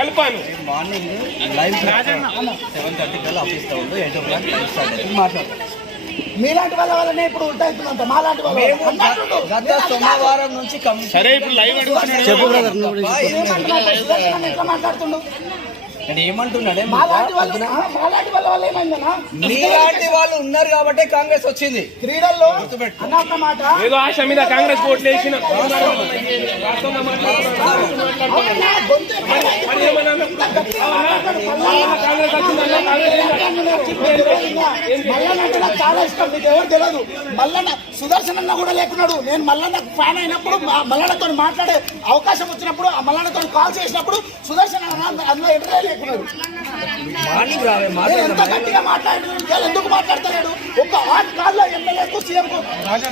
కలిపాను morning live 7:30 కల్లా office లో 8 o'clock మాట్లాడతాం. మీలాంటి వల్లనే ఇప్పుడు ఉంటాయితుందంట మాలాంటి గత సోమవారం నుంచి సరే ఇప్పుడు లైవ్ మాట్లాడుతుండు ఏమంటున్నాడే మాలాంటి వాళ్ళ ఏమైందన్నా మీలాంటి వాళ్ళు ఉన్నారు కాబట్టి కాంగ్రెస్ వచ్చింది. క్రీడల్లో అన్న మాట ఏదో ఆశ మీద కాంగ్రెస్ ఓట్లు వేసిన మల్లన్న నాకు చాలా ఇష్టం, మీకు ఎవరు తెలియదు. మల్లన్న సుదర్శన్ అన్న కూడా లేకున్నాడు. నేను మల్లన్న ఫ్యాన్ అయినప్పుడు మల్లన్నతో మాట్లాడే అవకాశం వచ్చినప్పుడు ఆ మల్లన్నతో కాల్ చేసినప్పుడు సుదర్శన్ అన్న అందులో ఎదురే లేకున్నాడు. ఎంత గట్టిగా మాట్లాడుతున్నాడు, ఎందుకు మాట్లాడతలేడు? ఒక ఆట్ కాల్లో ఎమ్మెల్యేకు సీఎం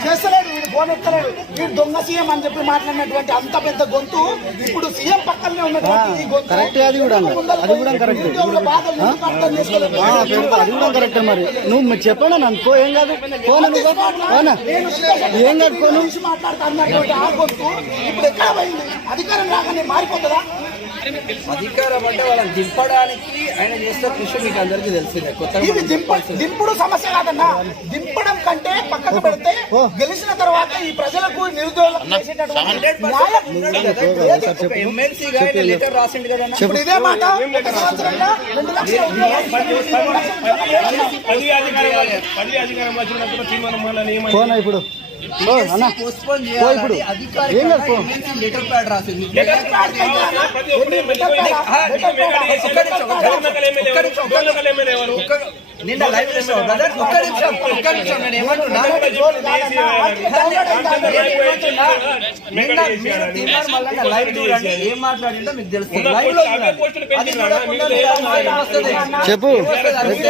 చేస్తలేడు, వీడు ఫోన్ ఎత్తలేడు. వీడు దొంగ సీఎం అని చెప్పి మాట్లాడినటువంటి అంత పెద్ద గొంతు ఇప్పుడు సీఎం పక్కనే ఉన్నటువంటి ఈ గొంతు కరెక్ట్. మరి నువ్వు చెప్పాను నన్ను ఏం కాదు ఏం కాదు మాట్లాడుతున్నటువంటి ఆ గొంతు ఇప్పుడు ఎక్కడ పోయింది? అధికారం రాగానే మారిపోతుందా? అధికారం అంటే వాళ్ళని దింపడానికి ఆయన చేస్తే కృషి మీకు అందరికీ తెలిసిందే. దింపుడు సమస్య కాదన్నా, దింపడం కంటే పక్కకు పెడితే గెలిచిన తర్వాత ఈ ప్రజలకు నిరుద్యోగులకు ఎమ్మెల్సీగా లెటర్ రాసిండు కదా. ఇప్పుడు ఇదే మాట 1 సంవత్సరంగా 2 లక్షలు ఇప్పుడు పోస్ట్పోన్ చేయాలి. లెటర్ ప్యాడ్ రాసింది. నిన్న లైవ్ చేసావు బ్రదర్. ఒక్క నిమిషం నేను ఏమంటున్నా, లైవ్ చూడండి ఏం మాట్లాడిందో మీకు తెలుస్తుంది. లైవ్ లో చెప్పు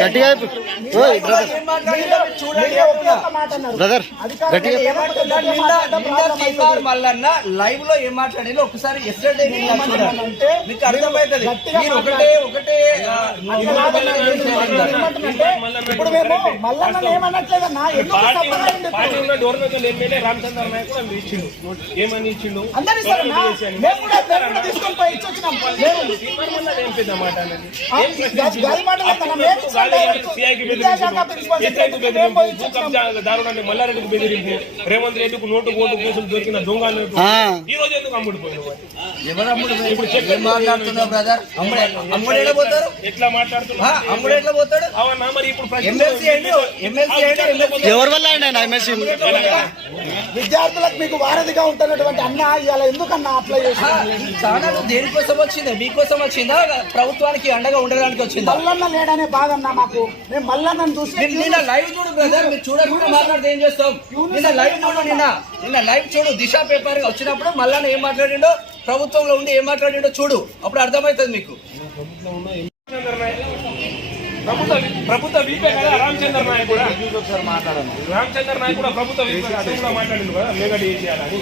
గట్టిగా బ్రదర్ మల్లన్న లైవ్ లో ఏం మాట్లాడిందో ఒకసారి ఎస్టర్డే మీకు అర్థమవుతుంది. మీరు ఒకటే ఇప్పుడు మేము మల్లన్న ఏమనట్లేదన్నా, రామచంద్ర నాయక్ కూడా ఇచ్చిండు. ఏమని ఇచ్చిండు? అందరూ తీసుకొని పోయి ఇచ్చి వచ్చినాం. మల్లారెడ్డికి బెదిరింపు, రేవంత్ రెడ్డికి నోటు ఓటు కేసులు దొరికిన దొంగ ఈ రోజు ఎందుకు అమ్ముడిపోయారు? ఇప్పుడు మాట్లాడుతున్నా బ్రదర్. అమ్ముడు ఎట్లా పోతారు? ఎట్లా మాట్లాడుతున్నా? అమ్ముడు ఎట్లా పోతాడు? అవునా? మరి ఇప్పుడు ఎవరి వల్ల ఆయన ఎమ్మెల్సీ విద్యార్థులకు మీకు వారధిగా ఉంటున్నటువంటి అన్న ఇవాళ ఎందుకన్నా అప్లై చేస్తున్నారు? ఛానల్ దేనికోసం వచ్చిందా? మీకోసం వచ్చిందా? ప్రభుత్వానికి అండగా ఉండడానికి వచ్చిందా? మల్లన్న లేడనే బాధ అన్నా మాకు. మేము మల్లన్నను చూసి నిన్న లైవ్ చూడు బ్రదర్. మీరు చూడకుండా మాట్లాడితే ఏం చేస్తాం? నిన్న లైవ్ చూడు. నిన్న లైవ్ చూడు. దిశ పేపర్ వచ్చినప్పుడు మల్లన్న ఏం మాట్లాడిండో, ప్రభుత్వంలో ఉండి ఏం మాట్లాడిండో చూడు. అప్పుడు అర్థమవుతుంది మీకు. ప్రభుత్వ వీపే కదా రామచంద్ర నాయక్ కూడా. రామచంద్ర నాయక్ కూడా ప్రభుత్వ వీపే, అది కూడా మాట్లాడిండు కదా మేఘ చేయాలని.